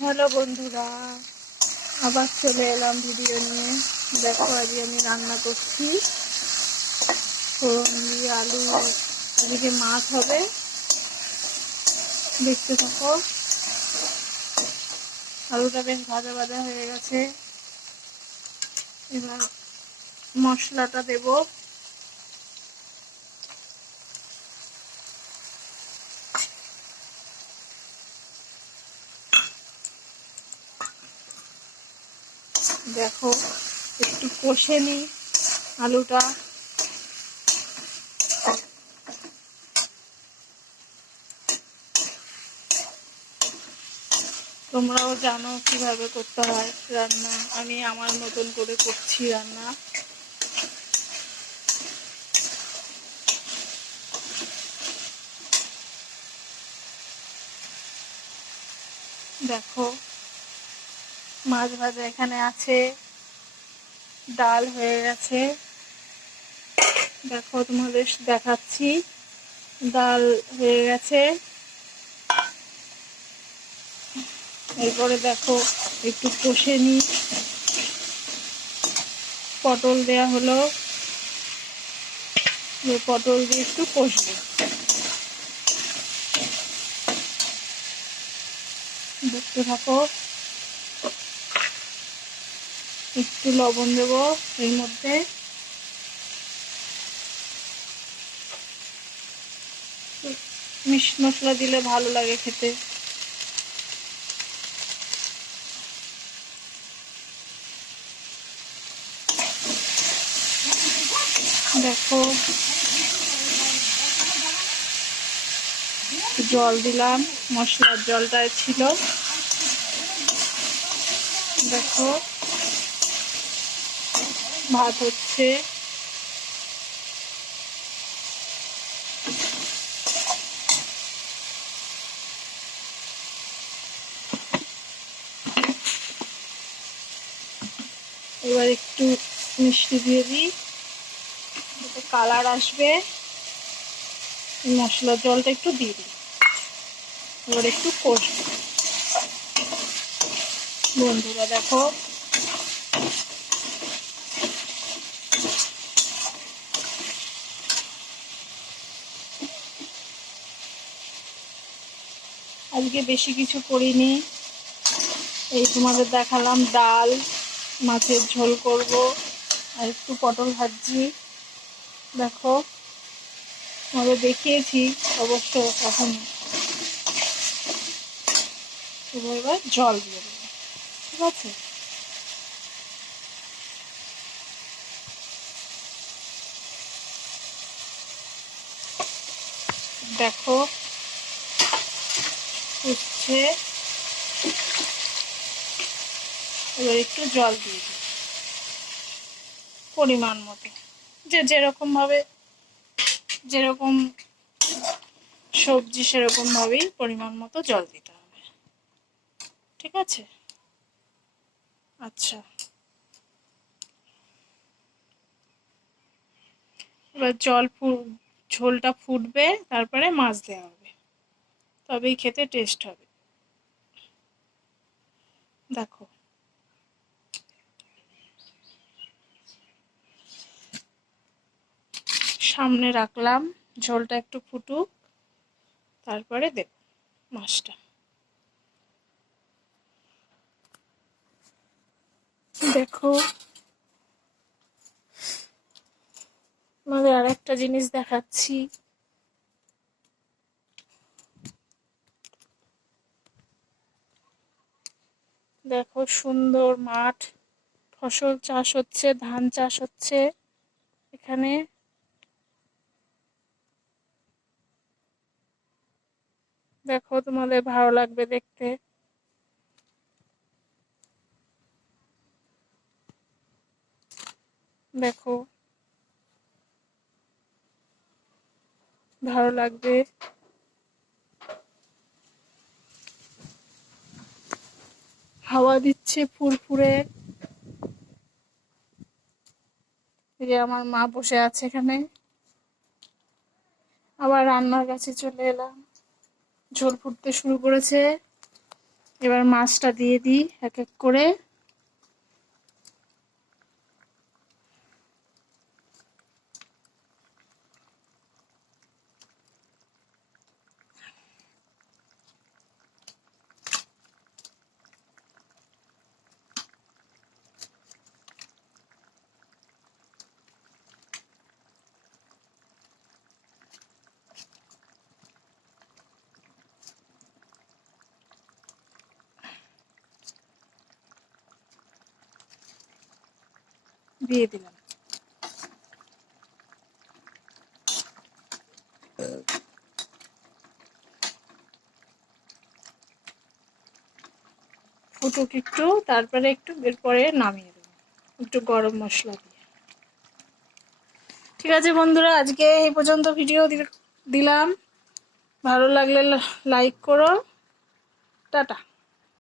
Hello বন্ধুরা, আবার চলে এলাম ভিডিও নিয়ে। দেখো আজকে আমি রান্না করছি ফোড়ন দিয়ে আলু, এদিকে মাছ হবে, দেখতে থাকো। আলুটা বেশ ভাজা ভাজা হয়ে গেছে, এবার মশলাটা দেব। দেখো একটু কষে নিই আলুটা। তোমরাও জানো কিভাবে করতে হয় রান্না, আমি আমার মতন করে করছি রান্না। দেখো মাছ ভাজা এখানে আছে, ডাল হয়ে গেছে। দেখো তোমাদের দেখাচ্ছি, ডাল হয়ে গেছে। এরপরে দেখো একটু কষে নিই, পটল দেয়া হলো, পটল দিয়ে একটু কষবো। দেখতে থাকো, একটু লবণ দেবো এর মধ্যে। মিষ্টি মশলা দিলে ভালো লাগে খেতে। দেখো জল দিলাম, মশলার জলটাই ছিল। দেখো ভাত হচ্ছে। এবার একটু মিষ্টি দিয়ে দিই, কালার আসবে। মশলার জলটা একটু দিয়ে দিই, এবার একটু কষবো। বন্ধুরা দেখো আজকে বেশি কিছু করিনি, এই তোমাদের দেখালাম ডাল, মাছের ঝোল করব, আর একটু পটল ভাজি। দেখো তোমাদের দেখিয়েছি অবশ্য এখন। এবার জল দিয়ে দেবো, ঠিক আছে। দেখো উঠছে, এবার একটু জল দিয়ে দিই পরিমাণ মতো, যেরকম ভাবে, যেরকম সবজি সেরকম ভাবেই পরিমাণ মতো জল দিতে হবে, ঠিক আছে। আচ্ছা, এবার ঝোলটা ফুটবে, তারপরে মাছ দেওয়া হবে, তবেই খেতে টেস্ট হবে। দেখো সামনে রাখলাম, ঝোলটা একটু ফুটুক, তারপরে দেব মাছটা। দেখো আমাদের আর একটা জিনিস দেখাচ্ছি। দেখো সুন্দর মাঠ, ফসল চাষ হচ্ছে, ধান চাষ হচ্ছে এখানে। দেখো তোমাদের ভালো লাগবে দেখতে। দেখো ভালো লাগবে। হাওয়া দিচ্ছে ফুরফুরে। এই যে আমার মা বসে আছে এখানে। আবার রান্নার কাছে চলে এলাম, ঝোল ফুটতে শুরু করেছে। এবার মাছটা দিয়ে দিই এক এক করে। দিয়ে দিলাম। ফুটুক একটু, তারপরে একটু এরপরে নামিয়ে দেবো একটু গরম মশলা দিয়ে। ঠিক আছে বন্ধুরা, আজকে এই পর্যন্ত ভিডিও দিলাম। ভালো লাগলে লাইক করো। টাটা।